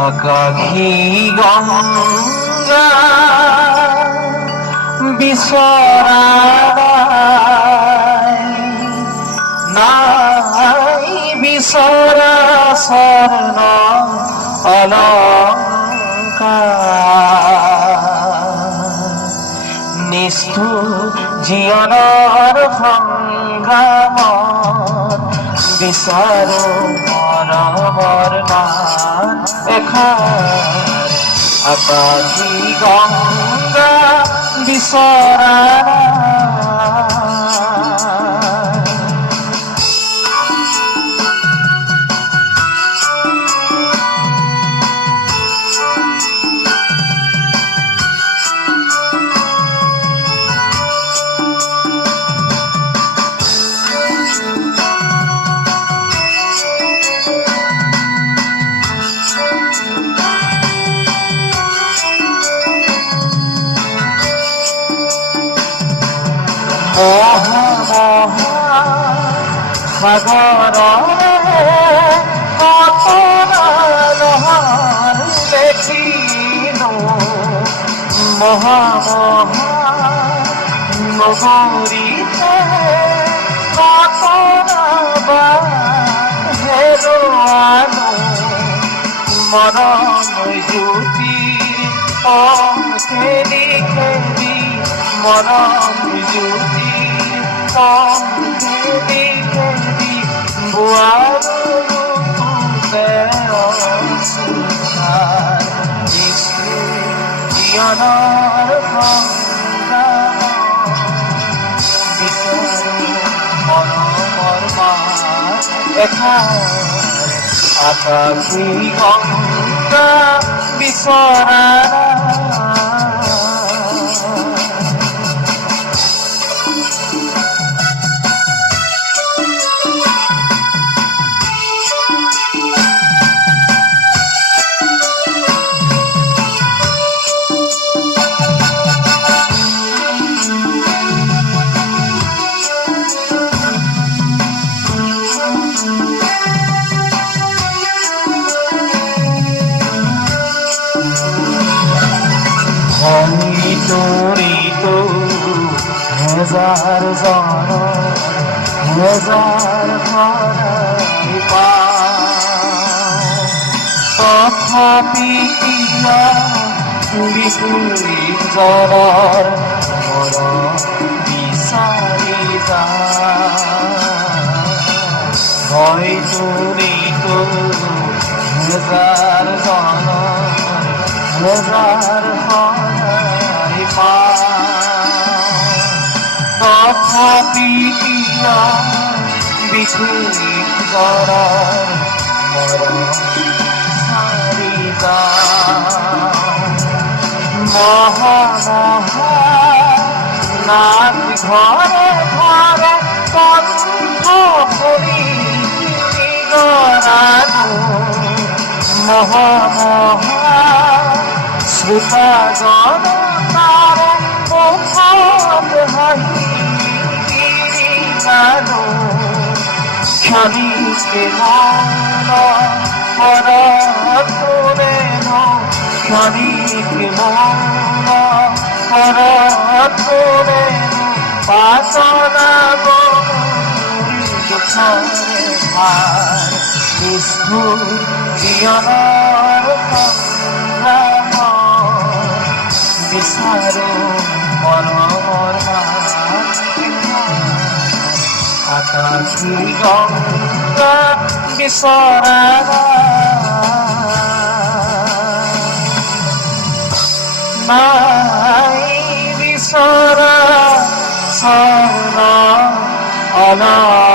আকাশী গঙ্গা বিচৰাই নাই বিচৰা স্বৰ্ণ অলংকাৰ নিষ্ঠুৰ জীৱনৰ সংগ্ৰামত বিচাৰো মৰমৰ মান এষাৰ আকাশী গংগা বিচৰা সাগৰৰে অতৰাৰ দেখিলো মহা নগৰীতে অতৰাবাৰ হেৰুৱালো মৰম জ্যোতি খেলি খেলি মৰম জ্যোতি খেলি খেলি বুৱাৰো জীৱনৰ সংগ্ৰাম বিচাৰো মৰমৰ মান এষাৰ আকাশী গংগা বিচৰা তোৰিতো হেজাৰ জন হেজাৰ তথাপি বিপুৰীত জনৰ বিচাৰি যায় তোৰিতো হেজাৰ জন হেজাৰ তথাপি বিপুৰীত জনৰ বিচাৰি যায় নাচ ঘৰে ঘৰে কণ্ঠ কৰি শ্ৰোতাজন তাৰে মুখত হাঁহি গানো ক্ষণিকে মন পৰতোৰেনো ক্ষণিকে মন পৰতোৰেনো পাচনা দুখৰে ভাৰ নিষ্ঠুৰ জীৱনৰ সংগ্ৰাম বিচাৰো মৰমৰ মান আকাশী গংগা বিচৰা নাই বিচৰা স্বৰ্ণ অলংকাৰ